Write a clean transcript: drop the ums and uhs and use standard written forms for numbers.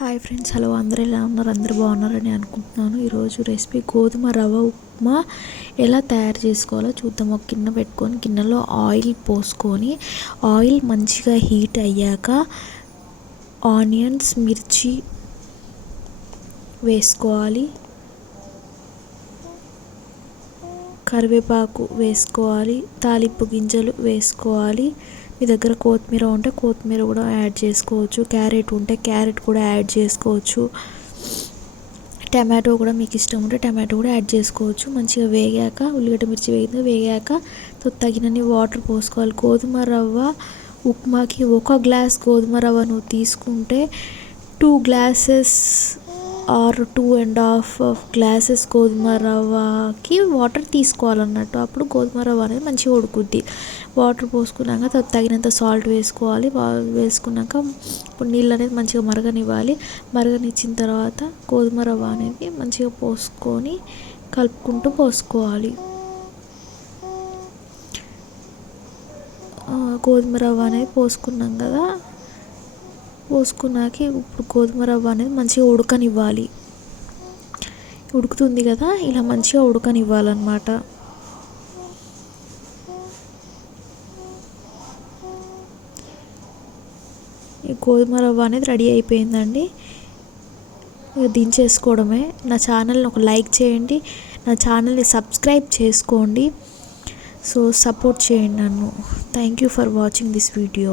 Hi friends, hello. అందరూ ఎలా ఉన్నారు? అందరూ బాగున్నారని అనుకుంటున్నాను. ఈరోజు రెసిపీ గోధుమ రవ్వ ఉప్మా ఎలా తయారు చేసుకోవాలో చూద్దాం. ఒక గిన్నె పెట్టుకొని గిన్నెలో ఆయిల్ పోసుకొని ఆయిల్ మంచిగా హీట్ అయ్యాక ఆనియన్స్, మిర్చి వేసుకోవాలి, కరివేపాకు వేసుకోవాలి, తాలింపు గింజలు వేసుకోవాలి. మీ దగ్గర కొత్తిమీర ఉంటే కొత్తిమీర కూడా యాడ్ చేసుకోవచ్చు, క్యారెట్ ఉంటే క్యారెట్ కూడా యాడ్ చేసుకోవచ్చు, టమాటో కూడా మీకు ఇష్టం ఉంటే టమాటో కూడా యాడ్ చేసుకోవచ్చు. మంచిగా వేగాక ఉల్లిగడ్డ మిర్చి వేగాక తగినన్ని వాటర్ పోసుకోవాలి. గోధుమ రవ్వ ఉప్మాకి 1 గ్లాస్ గోధుమ రవ్వ నువ్వు తీసుకుంటే 2 గ్లాసెస్ ఆర్ 2.5 గ్లాసెస్ గోధుమ రవ్వకి వాటర్ తీసుకోవాలన్నట్టు. అప్పుడు గోధుమ రవ్వ అనేది మంచిగా ఉడుకుద్ది. వాటర్ పోసుకున్నాక తగినంత సాల్ట్ వేసుకోవాలి. వేసుకున్నాక ఇప్పుడు నీళ్ళు అనేది మంచిగా మరగనివ్వాలి. మరగనిచ్చిన తర్వాత గోధుమ రవ్వ అనేది మంచిగా పోసుకొని కలుపుకుంటూ పోసుకోవాలి. గోధుమ రవ్వ అనేది పోసుకున్నాం కదా, పోసుకున్నాక ఇప్పుడు గోధుమ రవ్వ అనేది మంచిగా ఉడకనివ్వాలి. ఉడుకుతుంది కదా, ఇలా మంచిగా ఉడకనివ్వాలన్నమాట. ఈ గోధుమ రవ్వ అనేది రెడీ అయిపోయిందండి. ఇక దించేసుకోవడమే. నా ఛానల్ని ఒక లైక్ చేయండి, నా ఛానల్ని సబ్స్క్రైబ్ చేసుకోండి. సో సపోర్ట్ చేయండి నన్ను. Thank you for watching this video.